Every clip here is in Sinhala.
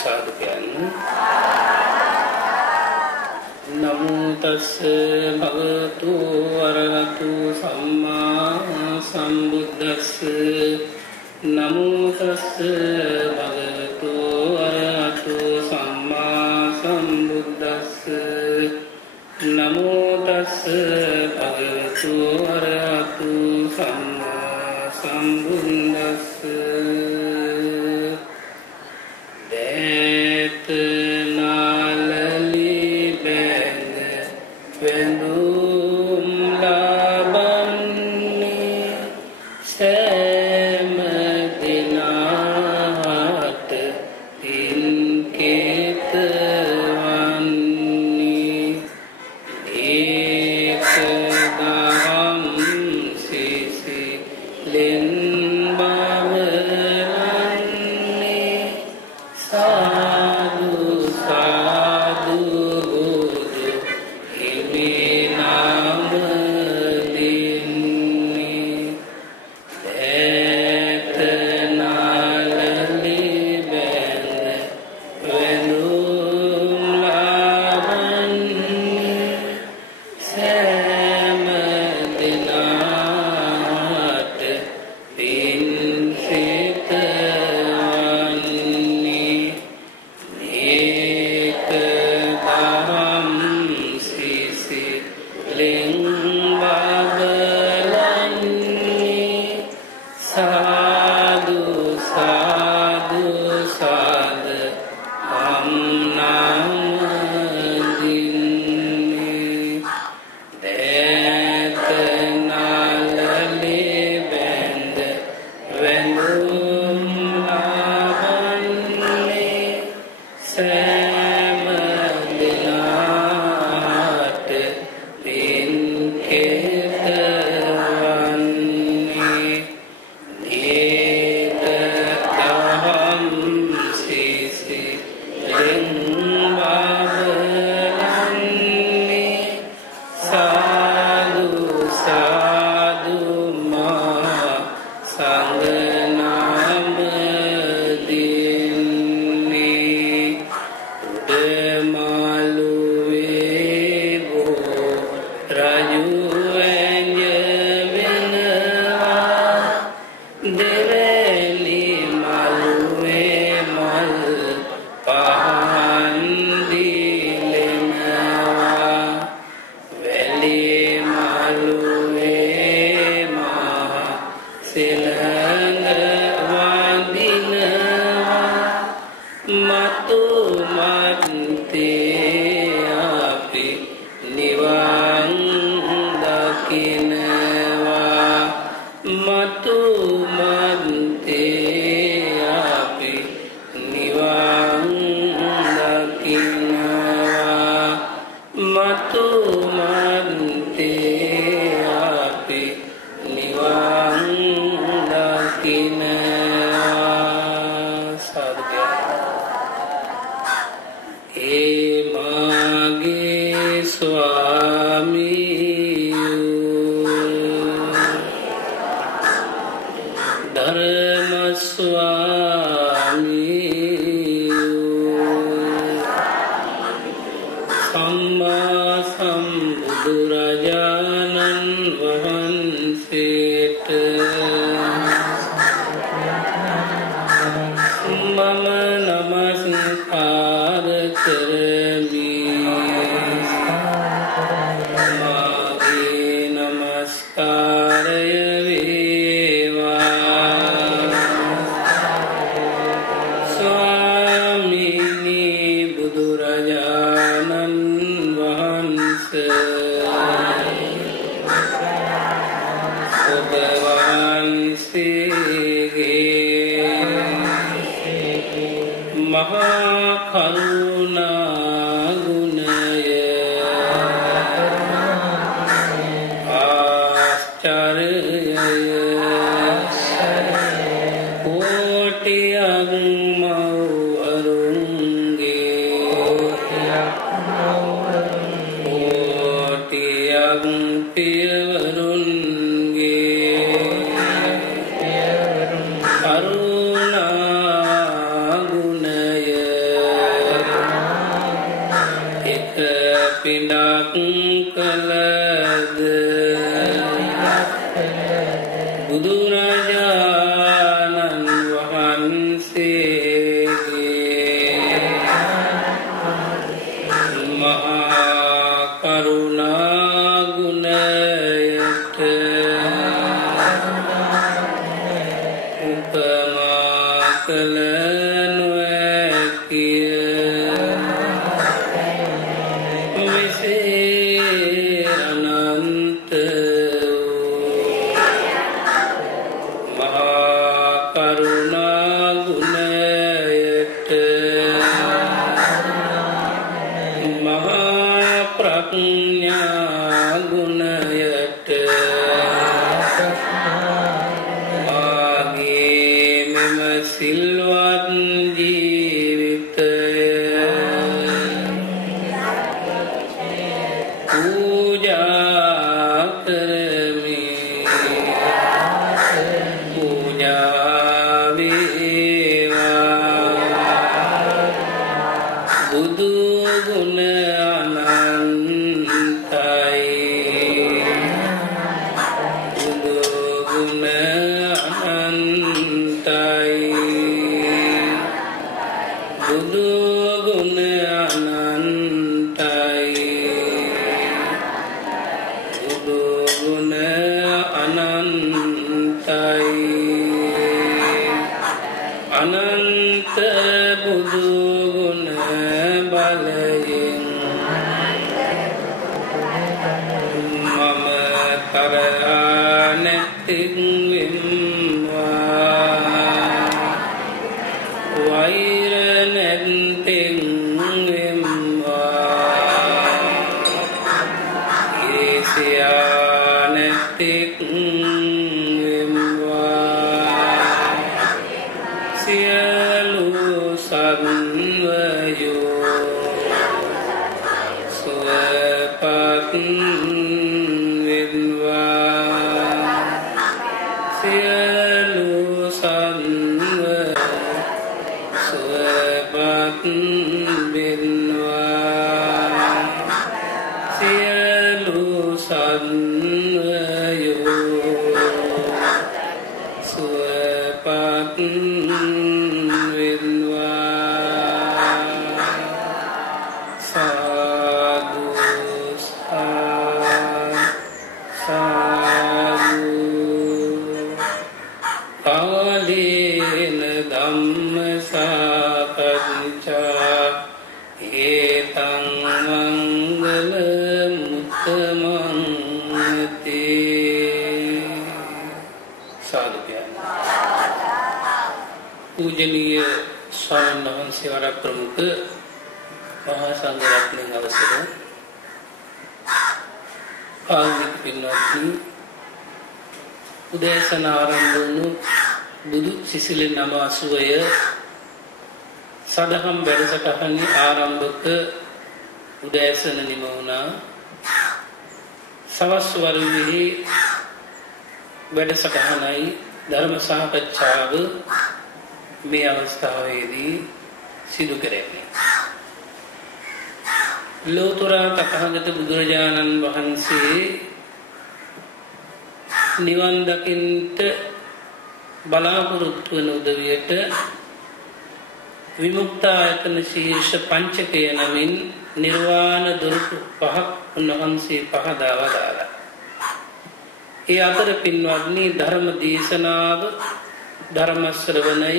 साधु कहन नमो तस् भगवतो अरहतो सम्मा सम्बुद्धस्स नमो तस् भगवतो अरहतो सम्मा सम्बुद्धस्स नमो तस् भगवतो अरहतो सम्मा सम्बुद्धस्स करुणा गुणय මා කළ නොහැකිය මෙසේ අනන්ත මහා කරුණා ගුණයට මහා ප්‍රඥා ගුණයට සිල්වත් ජීවිතය පූජා කරමි පූජා වේවා බුදු ගුණ අනන්තයි බුදු ගුණ අනන්තයි බුදු ගුණ අනන්තයි බුදු ගුණ අනන්තයි අනන්ත බුදු ගුණ බලයෙන් මම තරහා නැතික් වෙම්වා වෛර නැත්තික් වෙම්වා ඊර්ෂ්‍යා නැත්තික් වෙම්වා සියලු සත්වයෝ සුවපත් වෙම්වා සියලු සත්වයෝ සුවපත් වෙම්වා සියලු සත්වයෝ සුවපත් වෙම්වා සාදු සාදු කාලේන ධම්ම සාකච්ඡා ඒතං මංගල මුත්තමන්ති සාදු පූජනීය ස්වාමීන් වහන්සේ වර ප්‍රමුඛ මහා සංඝ රත්නයන් අවසර ආගමික පින්වත්නි උදෑසන ආරම්භ වුණු බුදු සිසිල නම 80 සදහම් වැඩසටහනේ ආරම්භක උදෑසන නිම වුණා සවස් වරුවේහි වැඩසටහනයි ධර්ම සාකච්ඡාව මේ අවස්ථාවේදී සිදු කෙරෙන්නේ ලෝතර තථාගත බුදුරජාණන් වහන්සේ නිවන් දකින්නට බලාපොරොත්තු වන උදවියට විමුක්තායතන ශීර්ෂ පංචකය නමින් නිර්වාණ දොරටු පහක් උන්වහන්සේ පහදා වදාළා. ඒ අතර පින්වත්නි ධර්ම දේශනාව ධර්ම ශ්‍රවණය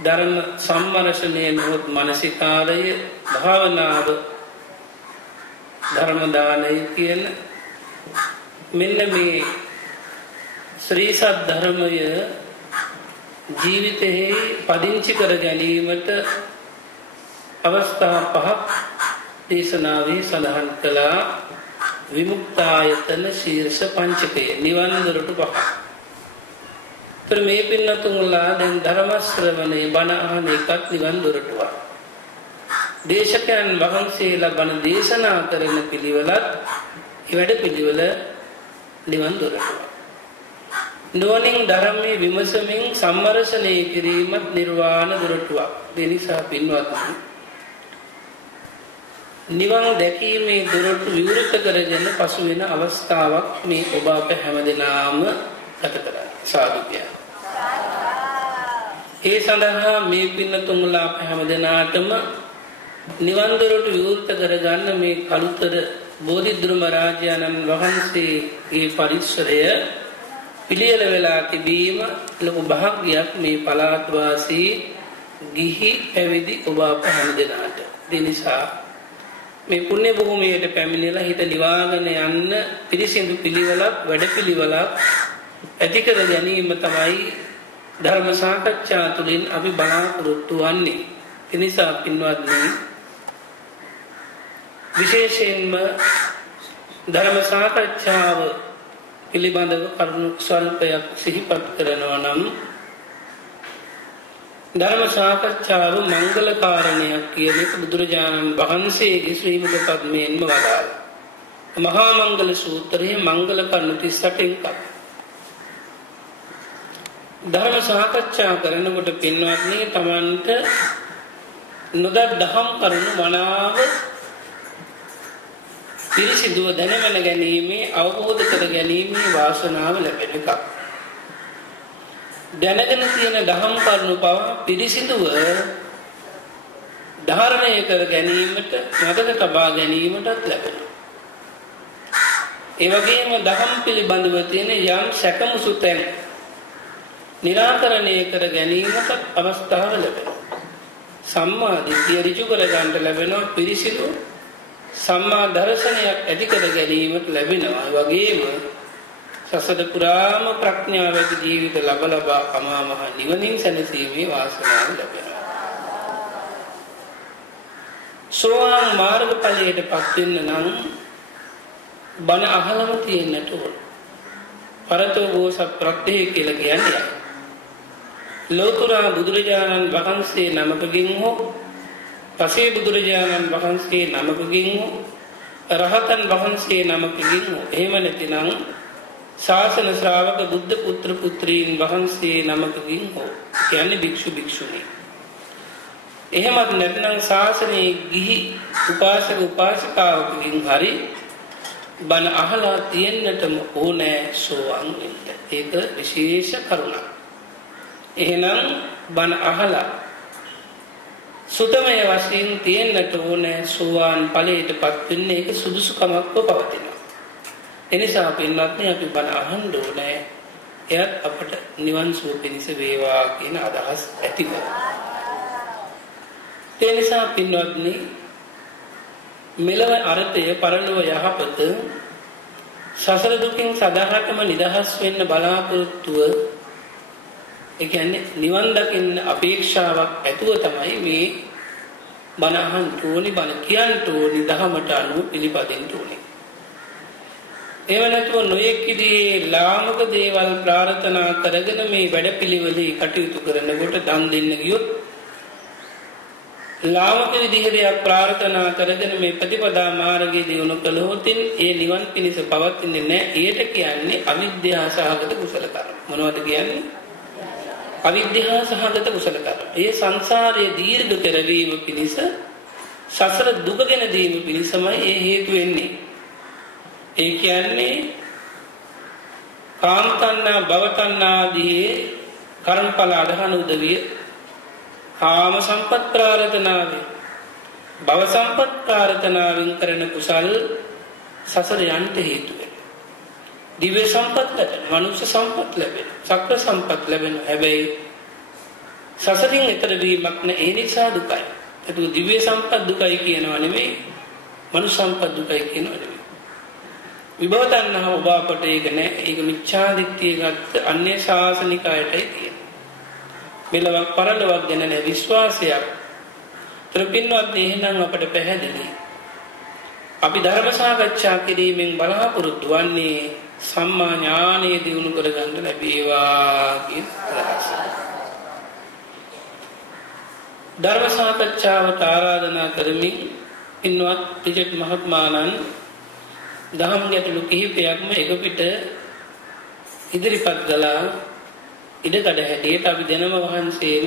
ධර්ම සම්මර්ෂණය නොහොත් මානසිකාරය භාවනාව ධර්ම දානය කියන මෙන්න මේ ශ්‍රී සත් ධර්මය ජීවිතේ පදිංචි කර ගැනීමට අවස්ථා පහක් දේශනාවේ සඳහන් කළා. විමුක්තායතන ශීර්ෂ පංචකය නිවන් දොරටු පහ. මේ පින්නතුන්ලා දැන් ධර්ම ශ්‍රවණේ බණ අහන එකත් නිවන් දොරටුවක්. දේශකයන් වහන්සේලා බණ දේශනා කරන පිළිවෙලත් ඒ වැඩ පිළිවෙල නිවන් දොරටුවක්. නුවණින් ධර්මයේ විමසමින් සම්මර්ෂණය කිරීමත් නිර්වාණ දොරටුවක්. ඒ නිසා පින්වත්නි නිවන් දැකීමේ දොරටු විවෘත කරගෙන පසු වෙන අවස්ථාවක් මේ ඔබ අප හැමදෙනාම ගත කරා. සාදු කියන්න. ඒ සඳහා මේ පින්නතුන්ලා අප හැමදෙනාටම නිවන් දොරටු විවෘත කරගන්න මේ කලුතර බෝධිද්‍රම රාජානන් වහන්සේ ඒ පරිසරය පිළියෙල වෙලා තිබීම ලොකු භාග්‍යයක් මේ පළාත් වාසී ගිහි පැවිදි ඔබ අප හැමදෙනාට. ඒ නිසා මේ පුණ්‍ය භූමියට පැමිණිලා හිත නිවාගෙන යන්න පිරිසිදු පිළිවෙලක් වැඩපිළිවෙලක් ඇති කර ගැනීම තමයි ධර්ම සාකච්ඡා තුළින් අපි බලාපොරොත්තු වෙන්නේ. ඒ නිසා පින්වත්නි විශේෂයෙන්ම ධර්ම සාකච්ඡාව පිළිබඳව කරුණු ස්වල්පයක් සිහිපත් කරනවා නම් ධර්ම සාකච්ඡාව මංගල කාරණයක් කියන එක බුදුරජාණන් වහන්සේගේ ශ්‍රී මුඛ පද්මයෙන්ම වදාළා. මහා මංගල සූත්‍රයේ මංගල කරුණු 38න් එකක්. ධර්ම සාකච්ඡා කරනකොට පින්වත්නි තමන්ට නොදත් දහම් කරුණු මනාව පිරිසිදුව දැනගෙන ගැනීමේ අවබෝධ කර ගැනීමේ වාසනාව ලැබෙන එකක්. දැනගෙන තියෙන දහම් කරුණු පවා පිරිසිදුව ධාරණය කර ගැනීමට මතක තබා ගැනීමටත් ලැබෙනවා. ඒ වගේම දහම් පිළිබඳව තියෙන යම් සැකමුසු තැන් निराकरණය කර ගැනීමට අවස්ථාව ලැබෙනවා. සම්මා දිට්ඨිය ඍජු කර ගන්නට ලැබෙනවා. පිරිසිදු සම්මා දර්ශනයක් ඇති කර ගැනීමට ලැබෙනවා. ඒ වගේම සසර පුරාම ප්‍රඥාවක ජීවිත ලබා අමා මහ නිවනින් සැනසීමේ වාසනාව ලැබෙනවා. සෝවාන් මාර්ගඵලයට පත් වෙන්න නම් බණ අහලම තියෙන්නට ඕන. පරතෝ ගෝසත් ප්‍රත්‍යේ කියලා කියන්නේ ලෝතර බුදුරජාණන් වහන්සේ නමකකින් හෝ පසේ බුදුරජාණන් වහන්සේ නමකකින් හෝ රහතන් වහන්සේ නමකකින් හෝ එහෙම නැතිනම් ශාසන ශ්‍රාවක බුද්ධ පුත්‍ර පුත්‍රීන් වහන්සේ නමකකින් හෝ කියන්නේ භික්ෂු භික්ෂුණී. එහෙමත් නැත්නම් ශාසනයේ ගිහි උපාසක උපාසිකාවකින් හරි බණ අහලා තියෙන්නටම ඕනේ සෝවාන් වෙන්න. ඒක විශේෂ කරුණක්. එහෙනම් බණ අහලා සුතමය වශයෙන් තියෙන්නට ඕනේ සෝවාන් ඵලයටපත් වෙන්න ඒක සුදුසුකමක්ව පවතිනවා. එනිසා පින්වත්නි අපි බණ අහන්න ඕනේ. එයත් අපට නිවන් සුව පිණිස වේවා කියන අදහස් ඇතිව. ඒ නිසා පින්වත්නි මෙලව අර්ථය පරලොව යහපත සසර දුකින් සදාහටම නිදහස් වෙන්න බලාපොරොත්තුව ඒ කියන්නේ නිවන් දකින්න අපේක්ෂාවක් ඇතුව තමයි මේ බණ අහන්න ඕනි බණ කියන්න ඕනි ධහමට අනුව පිළිපදින්න ඕනි. ඒව නැතුව නොයෙක්කිදී ලාමක දේවල් ප්‍රාර්ථනා කරගෙන මේ වැඩපිළිවෙලේ කටයුතු කරනකොට දන් දෙන්න ගියොත් ලාමක විදිහට ප්‍රාර්ථනා කරගෙන මේ ප්‍රතිපදා මාර්ගයේ දියුණු කළොත් ඒ නිවන් පිණිස පවතින්නේ නැහැ. ඒට කියන්නේ අවිද්‍යාව සහගත කුසල කර්ම. මොනවද කියන්නේ? අවිද්‍යාව සහගත කුසල කර්ම. ඒ සංසාරයේ දීර්ඝ කරවීම පිණිස සසර දුකගෙන දීම පිණිසමයි ඒ හේතු වෙන්නේ. ඒ කියන්නේ කාමතණ්හා භවතණ්හා ආදී කර්මඵල අදහන උදවිය කාම සම්පත් ප්‍රාර්ථනාවෙන් භව සම්පත් ප්‍රාර්ථනාවෙන් කරන කුසල් සසර යන්ට හේතු වෙනවා. දිව්‍ය සම්පත් ලැබෙන, මනුෂ්‍ය සම්පත් ලැබෙන, සක්‍ර සම්පත් ලැබෙන. හැබැයි සසරින් ඈතර වීමක් නැ ඒ නිසා දුකයි. ඒක දිව්‍ය සම්පත් දුකයි කියනවා නෙමෙයි, මනුෂ්‍ය සම්පත් දුකයි කියනවා නෙමෙයි. විභව තණ්හාව ඔබ අපට ඒක නෑ. ඒක මිච්ඡා දිට්ඨිය ගත්ත අන්‍ය ශාසනික අයටයි තියෙන්නේ. මෙලවක් පරලොවක් ගැන නැ විශ්වාසයක්. ත්‍රිපින්වත් එහෙනම් අපට පැහැදිලි. අපි ධර්ම සාකච්ඡා කිරීමෙන් බලාපොරොත්තු වන්නේ සම්මා ඥානය දිනු කර ගන්න ලැබේවා කියන අදහස. ධර්ම සාකච්ඡාවට ආරාධනා කරමින් පින්වත් ත්‍රිජත් මහත්මාණන් දහම් ගැටළු කිහිපයක්ම එක පිට ඉදිරිපත් කළා. ඉඩකඩ හැටියට අපි දෙනම වහන්සේ